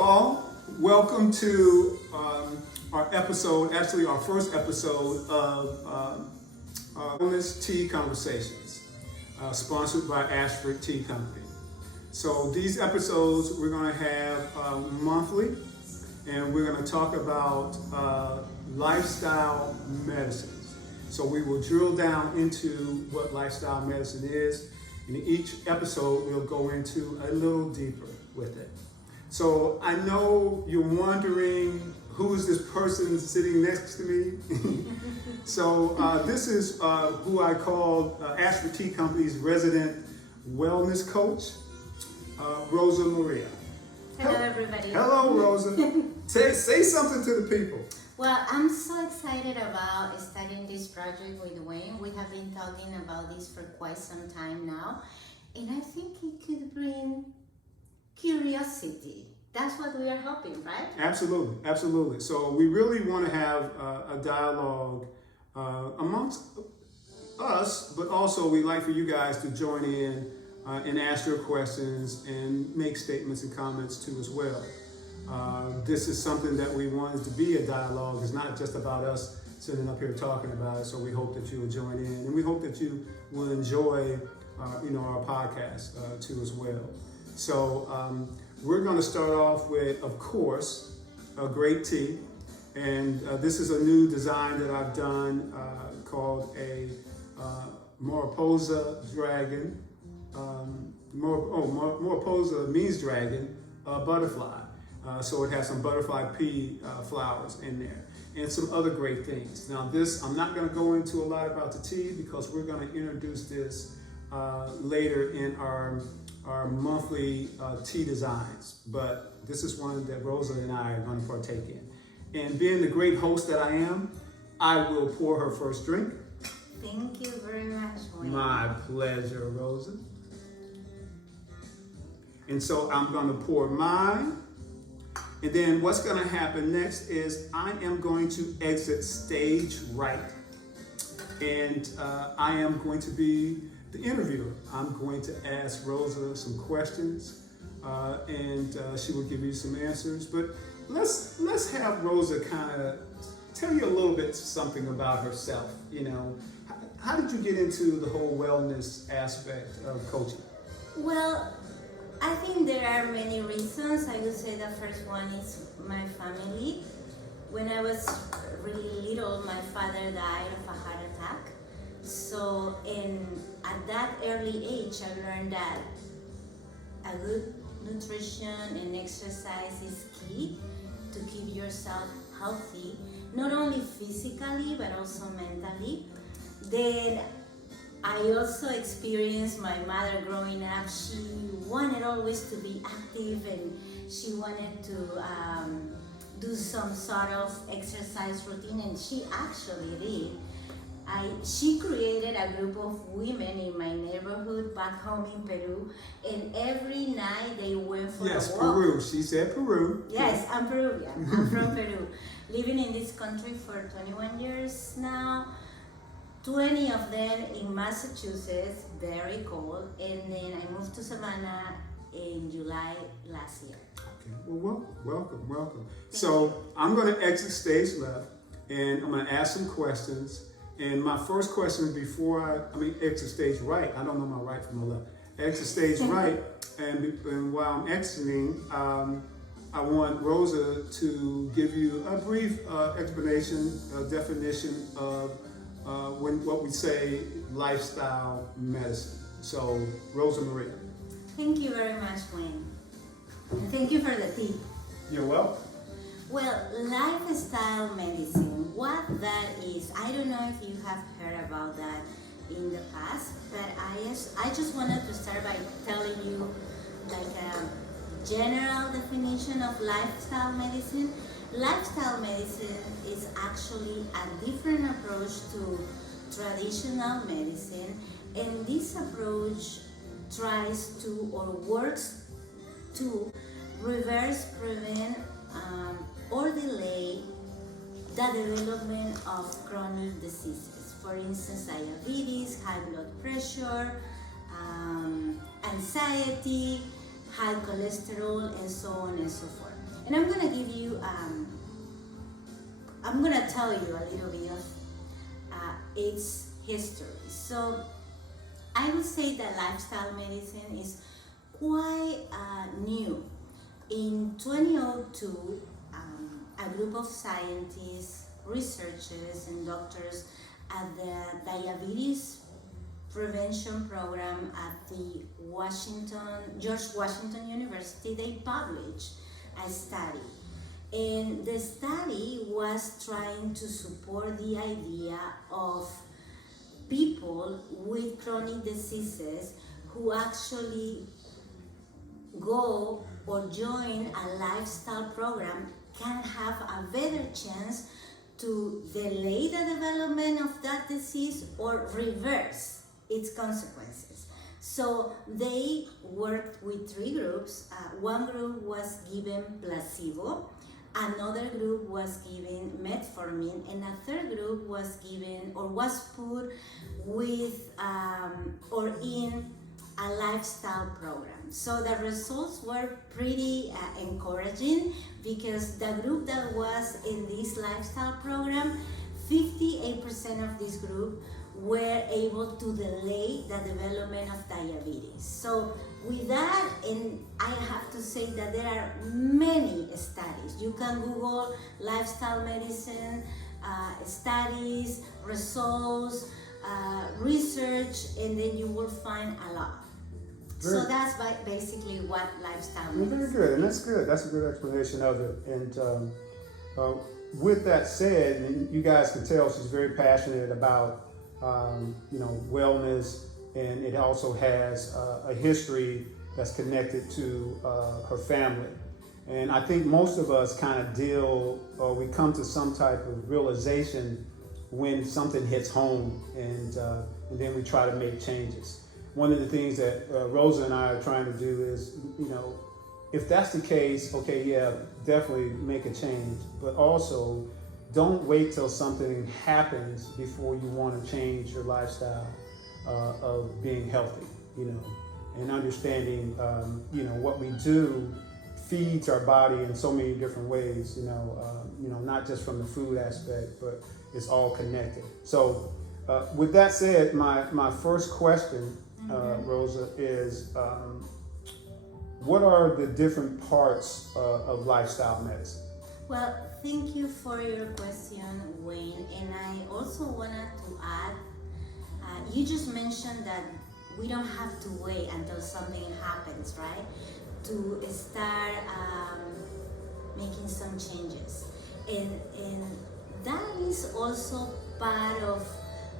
all, welcome to our episode, actually our first episode of Wellness Tea Conversations, sponsored by Ashford Tea Company. So these episodes we're going to have monthly, and we're going to talk about lifestyle medicines. So we will drill down into what lifestyle medicine is, and in each episode we'll go into a little deeper with it. So I know you're wondering, who is this person sitting next to me? So this is who I call Ashford Tea Company's resident wellness coach, Rosa Maria. Hello, everybody. Hello, Rosa. Say something to the people. Well, I'm so excited about starting this project with Wayne. We have been talking about this for quite some time now, and I think it could bring curiosity. That's what we are hoping, right? Absolutely, absolutely. So we really want to have a dialogue amongst us, but also we'd like for you guys to join in and ask your questions and make statements and comments too as well. This is something that we wanted to be a dialogue. It's not just about us sitting up here talking about it. So we hope that you will join in, and we hope that you will enjoy, our podcast too as well. So we're going to start off with, of course, a great tea, and this is a new design that I've done called a Mariposa Dragon. Mariposa means dragon, butterfly. So it has some butterfly pea flowers in there and some other great things. Now this, I'm not going to go into a lot about the tea because we're going to introduce this later in our monthly tea designs. But this is one that Rosa and I are going to partake in. And being the great host that I am, I will pour her first drink. Thank you very much, Wayne. My pleasure, Rosa. And so I'm going to pour mine. And then what's going to happen next is I am going to exit stage right. And I am going to be the interviewer. I'm going to ask Rosa some questions and she will give you some answers. But let's have Rosa kind of tell you a little bit something about herself. How did you get into the whole wellness aspect of coaching? Well, I think there are many reasons. I would say the first one is my family. When I was really little, my father died of a heart attack. So at that early age, I learned that a good nutrition and exercise is key to keep yourself healthy, not only physically, but also mentally. Then I also experienced my mother growing up. She wanted always to be active, and she wanted to do some sort of exercise routine, and she actually did. She created a group of women in my neighborhood back home in Peru, and every night they went for a walk. Yes, Peru. She said Peru. Yes, I'm Peruvian. I'm from Peru. Living in this country for 21 years now. 20 of them in Massachusetts, very cold, and then I moved to Savannah in July last year. Okay, well, welcome. So I'm going to exit stage left, and I'm going to ask some questions. And my first question before exit stage right. I don't know my right from my left. Exit stage right, and while I'm exiting, I want Rosa to give you a brief explanation, definition of what we say lifestyle medicine. So, Rosa Maria. Thank you very much, Wayne. And thank you for the tea. You're welcome. Well, lifestyle medicine, what that is, I don't know if you have heard about that in the past, but I just wanted to start by telling you like a general definition of lifestyle medicine. Lifestyle medicine is actually a different approach to traditional medicine, and this approach tries to or works to reverse, prevent, or delay the development of chronic diseases. For instance, diabetes, high blood pressure, anxiety, high cholesterol, and so on and so forth. And I'm gonna give you, I'm gonna tell you a little bit of its history. So I would say that lifestyle medicine is quite new. In 2002, a group of scientists, researchers, and doctors at the Diabetes Prevention Program at the George Washington University, they published a study. And the study was trying to support the idea of people with chronic diseases who actually go or join a lifestyle program can have a better chance to delay the development of that disease or reverse its consequences. So they worked with three groups. One group was given placebo, another group was given metformin, and a third group was given or was put with or in a lifestyle program. So the results were pretty encouraging, because the group that was in this lifestyle program, 58% of this group were able to delay the development of diabetes. So with that, and I have to say that there are many studies. You can Google lifestyle medicine, studies, results, research, and then you will find a lot. So that's basically what lifestyle medicine is. Very good, and that's good. That's a good explanation of it. And with that said, and you guys can tell she's very passionate about wellness, and it also has a history that's connected to her family. And I think most of us kind of we come to some type of realization when something hits home, and then we try to make changes. One of the things that Rosa and I are trying to do is, if that's the case, okay, yeah, definitely make a change, but also don't wait till something happens before you want to change your lifestyle of being healthy, and understanding, what we do feeds our body in so many different ways, not just from the food aspect, but it's all connected. So with that said, my first question, Rosa, is what are the different parts of lifestyle medicine? Well, thank you for your question, Wayne. And I also wanted to add, you just mentioned that we don't have to wait until something happens, right? To start making some changes. And that is also part of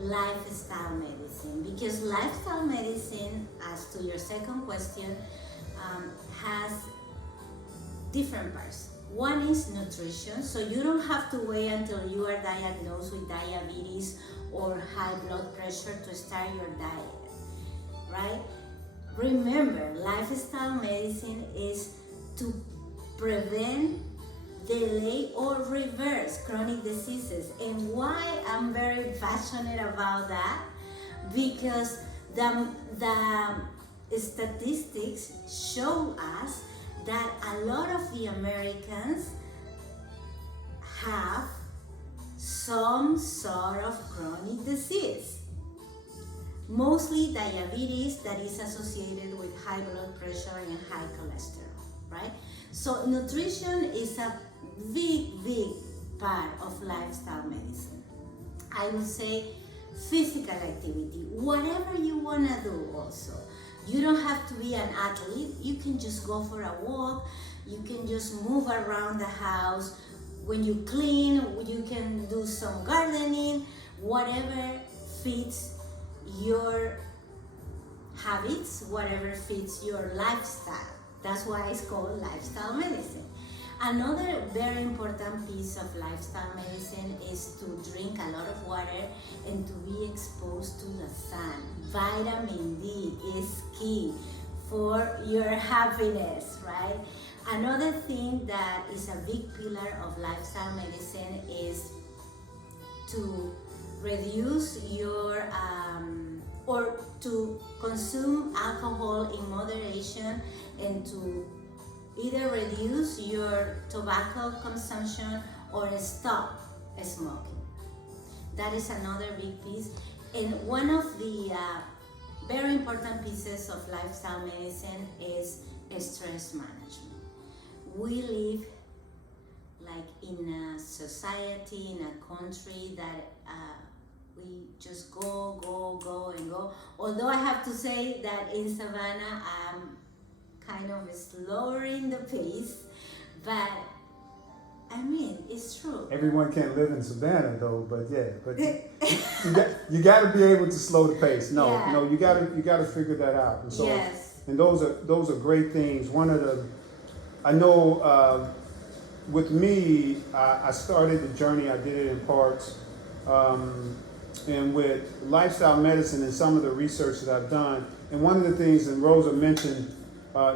lifestyle medicine, because lifestyle medicine, as to your second question, has different parts. One is nutrition, so you don't have to wait until you are diagnosed with diabetes or high blood pressure to start your diet, right? Remember, lifestyle medicine is to prevent, delay, or reverse chronic diseases. And why I'm very passionate about that? Because the statistics show us that a lot of the Americans have some sort of chronic disease. Mostly diabetes that is associated with high blood pressure and high cholesterol, right? So nutrition is a big part of lifestyle medicine. I would say physical activity, whatever you want to do also. You don't have to be an athlete. You can just go for a walk. You can just move around the house. When you clean, you can do some gardening, whatever fits your habits, whatever fits your lifestyle. That's why it's called lifestyle medicine. Another very important piece of lifestyle medicine is to drink a lot of water and to be exposed to the sun. Vitamin D is key for your happiness, right? Another thing that is a big pillar of lifestyle medicine is to reduce your or to consume alcohol in moderation and to either reduce your tobacco consumption or stop smoking. That is another big piece. And one of the very important pieces of lifestyle medicine is stress management. We live like in a society, in a country that we just go and go. Although I have to say that in Savannah, I'm kind of lowering the pace, but I mean, it's true. Everyone can't live in Savannah though, but you got to be able to slow the pace. No, Yeah. no, you got to figure that out. And so, Yes. and those are great things. One of the, I know, with me, I started the journey. I did it in parts, and with lifestyle medicine and some of the research that I've done. And one of the things, and Rosa mentioned.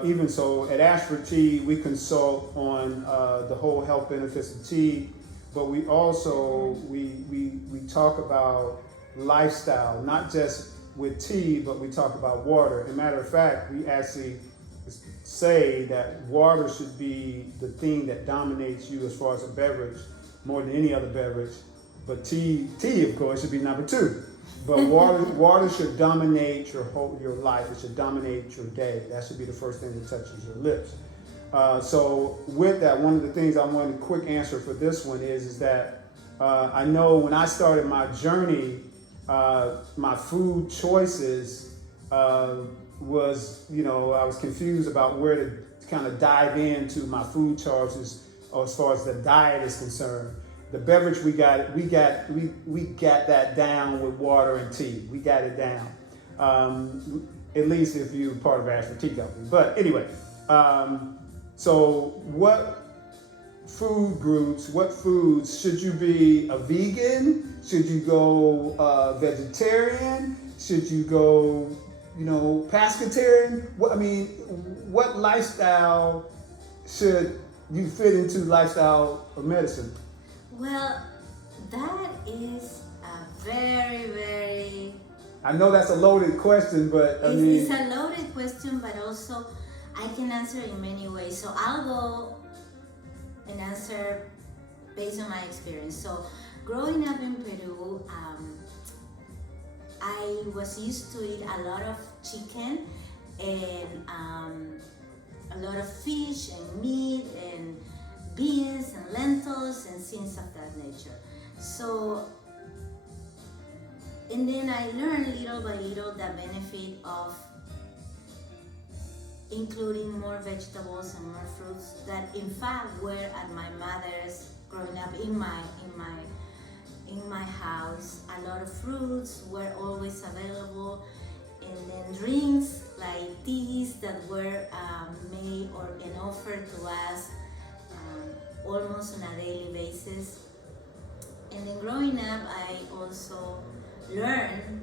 Even so, at Ashford Tea, we consult on the whole health benefits of tea, but we also we talk about lifestyle, not just with tea, but we talk about water. As a matter of fact, we actually say that water should be the thing that dominates you as far as a beverage, more than any other beverage. But tea, of course, should be number 2. But water should dominate your life. It should dominate your day. That should be the first thing that touches your lips. So with that, one of the things I wanted a quick answer for this one is that I know when I started my journey, my food choices was, I was confused about where to kind of dive into my food choices as far as the diet is concerned. The beverage we got that down with water and tea. We got it down. At least if you're part of Ashford Tea Company. But anyway, so what foods should you be a vegan? Should you go vegetarian? Should you go, pescatarian? What lifestyle should you fit into lifestyle of medicine? Well, that is a very, very... I know that's a loaded question, but It's a loaded question, but also I can answer in many ways. So I'll go and answer based on my experience. So growing up in Peru, I was used to eat a lot of chicken and a lot of fish and meat and beans and lentils and things of that nature. So, and then I learned little by little the benefit of including more vegetables and more fruits that in fact were at my mother's growing up in my house. A lot of fruits were always available, and then drinks like teas that were made and offered to us almost on a daily basis. And then growing up, I also learned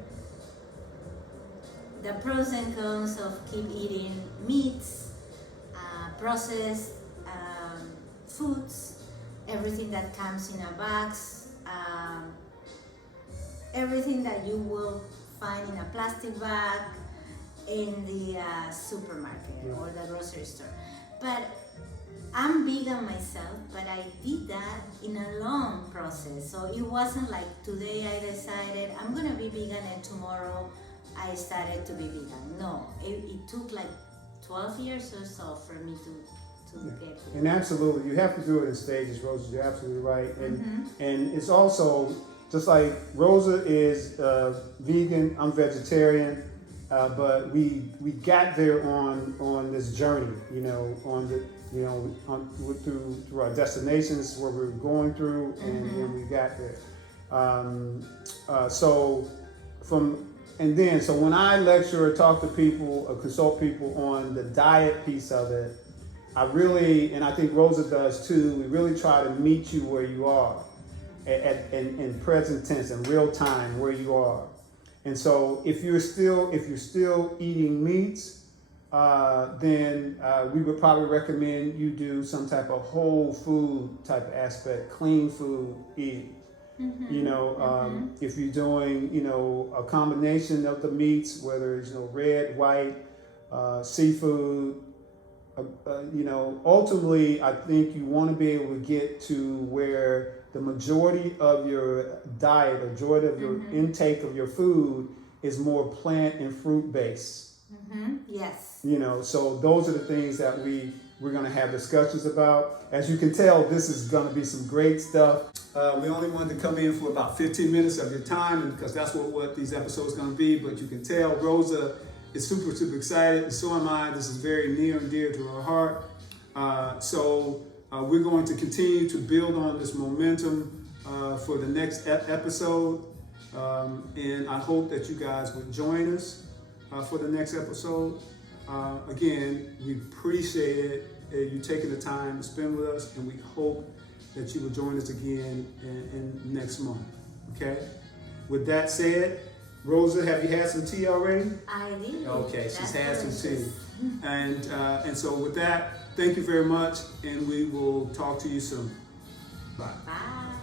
the pros and cons of keep eating meats, processed foods, everything that comes in a box, everything that you will find in a plastic bag in the supermarket or the grocery store. But I'm vegan myself, but I did that in a long process. So it wasn't like today I decided I'm gonna be vegan and tomorrow I started to be vegan. No, it took like 12 years or so for me to get here. And absolutely, you have to do it in stages, Rosa. You're absolutely right. And it's also, just like Rosa is vegan, I'm vegetarian, but we got there on this journey, through our destinations where we were going through, and when we got there. So when I lecture or talk to people or consult people on the diet piece of it, I really, and I think Rosa does too, we really try to meet you where you are, in present tense, in real time, where you are. And so if you're still eating meats, then we would probably recommend you do some type of whole food type of aspect, clean food eating. If you're doing, a combination of the meats, whether it's, red, white, seafood, ultimately, I think you want to be able to get to where the majority of your diet, or majority of your intake of your food is more plant and fruit based. Yes. So those are the things that we're going to have discussions about. As you can tell, this is going to be some great stuff. We only wanted to come in for about 15 minutes of your time, and because that's what these episodes are going to be. But you can tell Rosa is super, super excited, and so am I. This is very near and dear to her heart. So we're going to continue to build on this momentum for the next episode. And I hope that you guys would join us for the next episode. Again, we appreciate you taking the time to spend with us, and we hope that you will join us again in next month. Okay? With that said, Rosa, have you had some tea already? I did. Okay, she's had some tea. delicious. And so with that, thank you very much, and we will talk to you soon. Bye. Bye.